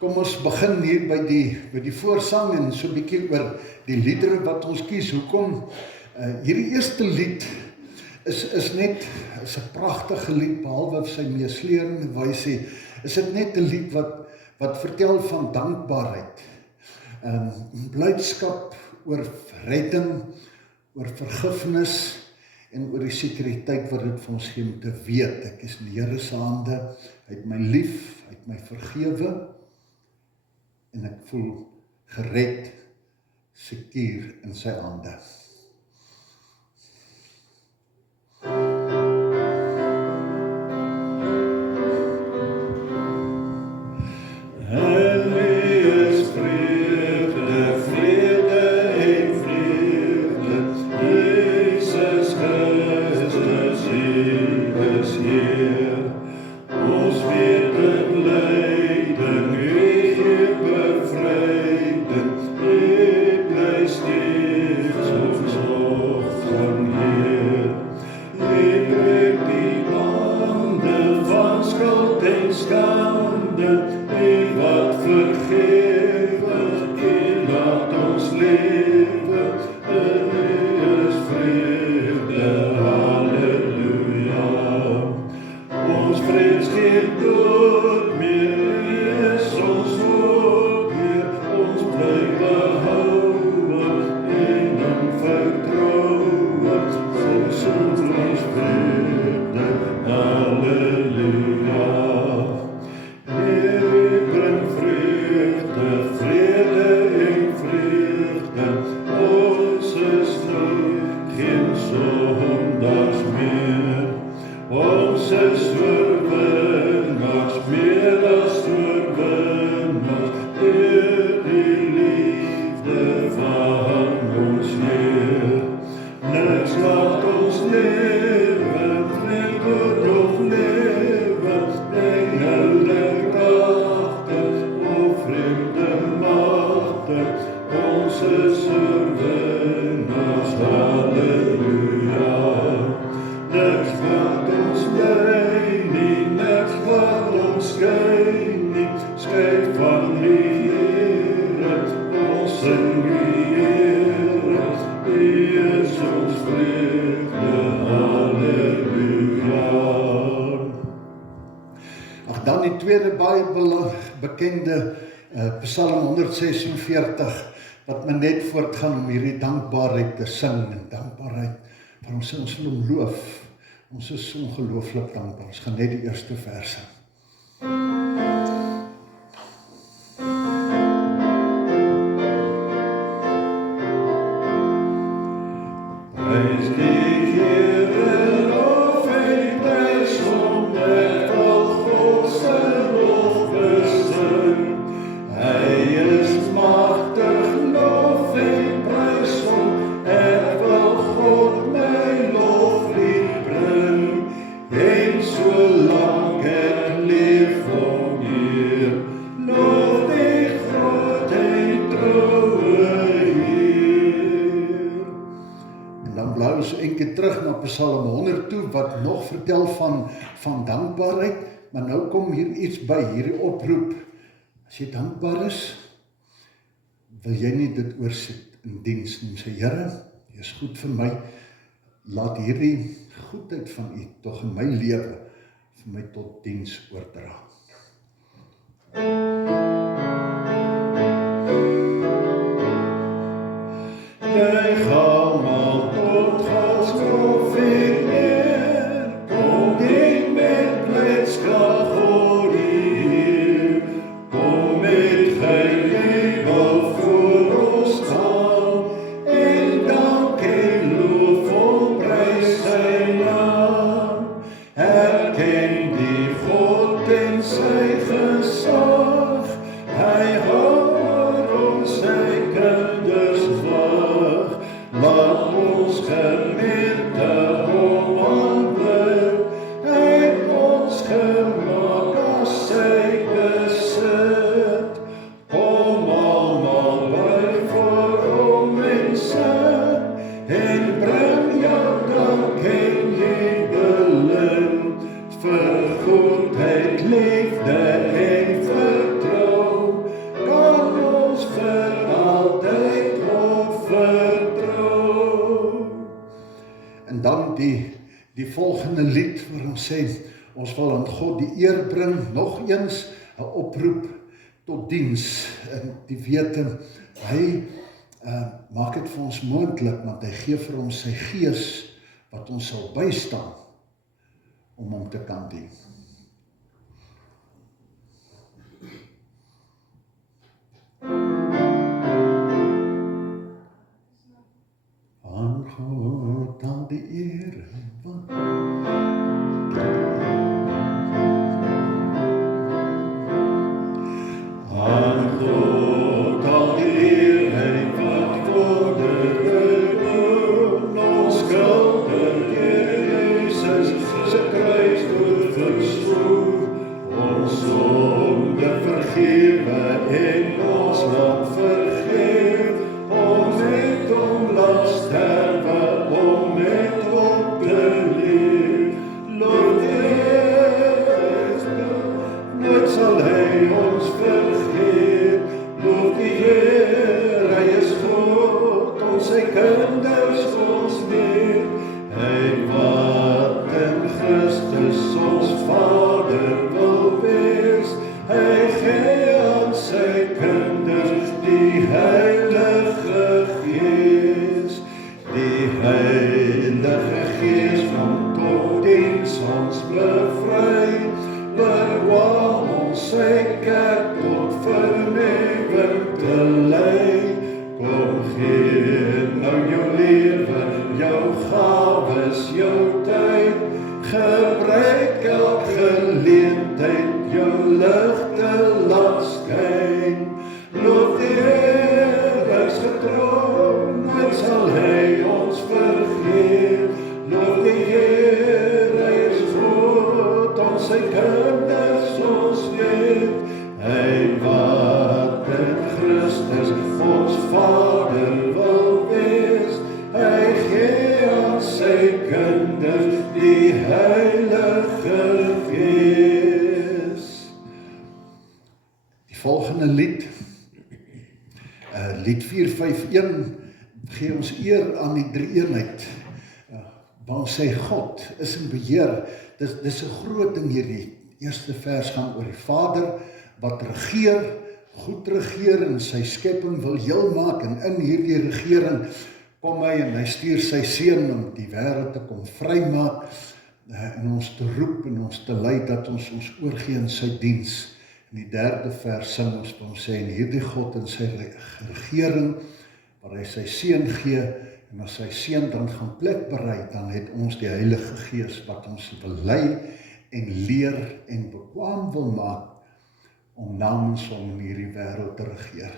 Kom ons begin hier by die voorsang en so 'n bietjie oor die liedere wat ons kies. Hoekom? Hierdie eerste lied is 'n pragtige lied, behalwe sy meesleurende wysie, is dit net 'n lied wat vertel van dankbaarheid, blydskap oor redding, oor vergifnis en oor die sekuriteit wat dit vir ons gee om te weet, ek is in die Here se hande, hy het my lief, hy het my vergewe, en ek voel gered, sekuur in sy hande. Dan die tweede baie bekende Psalm 146, wat my net voortgaan om hierdie dankbaarheid te sing, en dankbaarheid, waar ons wil hom loof. Ons is ongelooflik dankbaar. Ons gaan net die eerste vers sing. Terug na Psalm 100 toe, wat nog vertel van dankbaarheid, maar nou kom hier iets by, hierdie oproep. As jy dankbaar is, wil jy nie dit oorsit in diens nie. Sê, Here, jy is goed vir my, laat hierdie goedheid van U tog in my lewe vir my tot diens oordra. Jy gaan maar tot Gods profeet neer, kom in met blijdschap voor die Heer, kom met gehebel voor ons staan, en dank en loof en prys sy naam. Herken die God en sy gesag, hy hoor ons sy kinders wag. Laat ons gemeente hom aanbid, hy het ons gemaak as sy besit. Kom almal buig voor hom en sing, en bring jou dank en jubel in, vir goedheid leef. liefde en vertrou, kan ons vir altyd op vertrou. En dan die volgende lied waar ons sê, ons wil aan God die eer bring, nog eens 'n oproep tot diens, en die wete, hy maak dit vir ons moontlik, want hy gee vir ons sy gees, wat ons sal bystaan, om hom te kan dien. Aan God al die eer, aan God al die eer, hy wat wondere doen, ons skulde deur Jesus se kruisdood verstrooi, ons sonde vergewe en ons laat vergeef, ons het hom laat sterwe, om met hom te leef. Loof die Here, nooit sal hy ons vergeet. Loof die Here, hy is God, ons sy kinders ons weet. Hy wat in Christus ons Vader wil wees, hy gee aan sy kinders die Heilige Gees. Die Heilige Gees van tot diens ons bevry, bekwam ons sy kerk tot vernuwing te lei. Kom gee nou jou lewe, jou gawes, jou tyd, gebruik elke geleentheid, jou lig te laat skyn. Loof die Here, hy is getrou, nooit sal hy ons vergeet. Loof die Here, hy is goed, ons sy kinders ons weet. Hy wat in Christus ons Vader wil wees, hy gee aan sy kinders die Heilige Gees. Die volgende lied, lied 451, gee ons eer aan die drie-eenheid. Waar ons sê God is in beheer. Dis 'n groot ding hierdie. Eerste vers gaan oor die Vader wat regeer, goed regeer en sy skepping wil heel maak, en in hierdie regering kom hy en hy stuur sy seun om die wêreld te kom vrymaak, en ons te roep en ons te lei dat ons oorgee in sy diens. In die derde vers sing ons wat ons sê, en hierdie God in sy regering, waar hy sy seun gee, en as sy seun dan gaan plek berei, dan het ons die Heilige Gees wat ons wil lei en leer en bekwaam wil maak om namens hom in hierdie wêreld te regeer.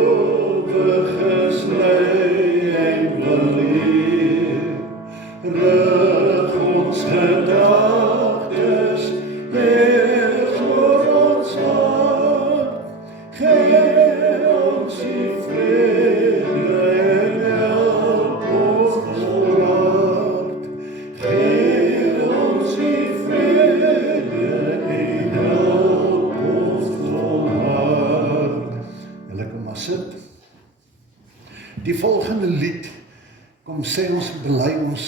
geloviges lei en wil leer. sê ons, bely ons,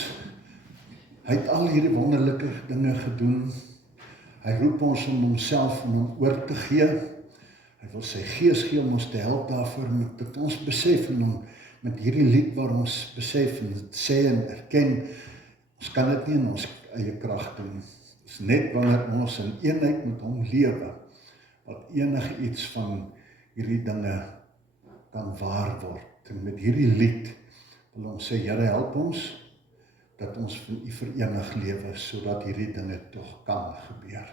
hy het al hierdie wonderlike dinge gedoen. Hy roep ons om homself aan hom oor te gee. Hy wil sy gees gee om ons te help daarvoor, dat ons besef en om met hierdie lied waar ons besef en sê en erken, ons kan dit nie in ons eie krag doen. Dit is net wanneer ons in eenheid met hom lewe, wat enige iets van hierdie dinge kan waar word. En met hierdie lied wil ons sê, Here, help ons, dat ons van U verenig lewe, sodat hierdie dinge tog kan gebeur.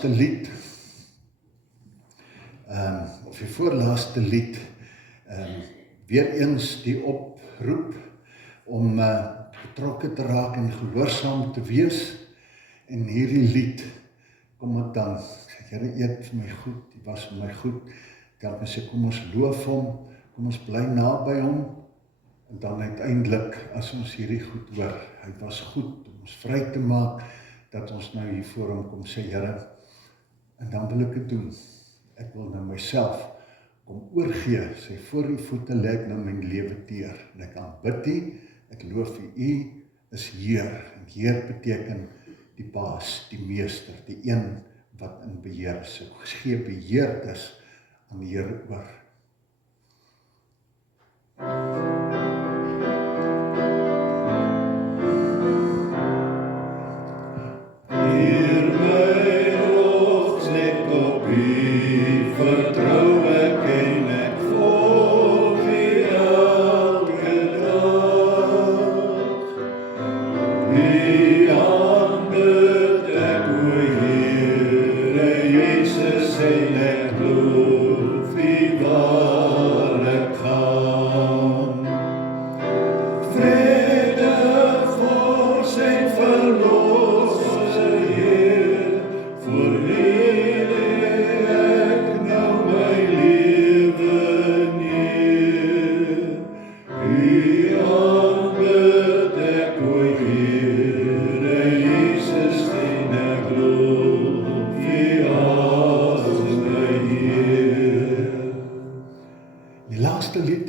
Lied, of die voorlaaste lied, weer eens die oproep om betrokke te raak en gehoorsaam te wees, en hierdie lied, kom het dan, sê, Here, eet vir my goed, die was vir my goed, dan sê, kom ons loof hom, kom ons bly naby hom, en dan uiteindelik, as ons hierdie goed hoor, hy was goed om ons vry te maak, dat ons nou hier voor hom kom sê, Here, en dan wil ek het doen. Ek wil nou myself kom oorgee, sy voor U voete lê ek nou my lewe teer. En ek aanbid U, ek loof U is Heer. En Heer beteken die baas, die meester, die een wat in beheer is. Ek gee beheerdes aan die Here oor.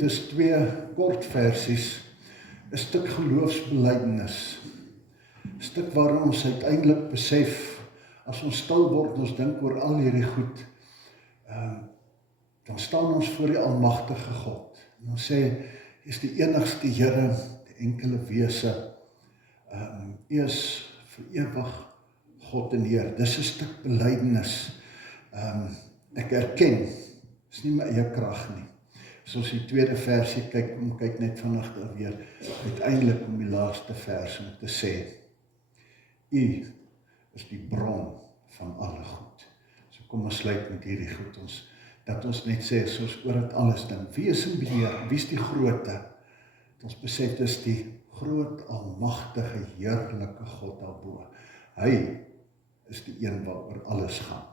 Is twee kort versies, 'n stuk geloofsbelijdenis, 'n stuk waarin ons uiteindelik besef, as ons stil word, ons dink oor al hierdie goed, dan staan ons voor die almagtige God, en ons sê, U is die enigste Here, die enkele wese, U is vir ewig God en Heer. Dis 'n stuk belydenis, ek erken, is nie my eie krag nie, As ons die tweede versie kyk, kom kyk net vanaand weer, uiteindelik om die laaste vers om te sê, U is die bron van alle goed. So kom ons sluit met hierdie goed, dat ons net sê, as ons oor dit alles dink, wie is in beheer, wie is die grootte? Dat ons besef, dis die groot, almagtige, heerlike God daarbo. Hy is die een waaroor alles gaan.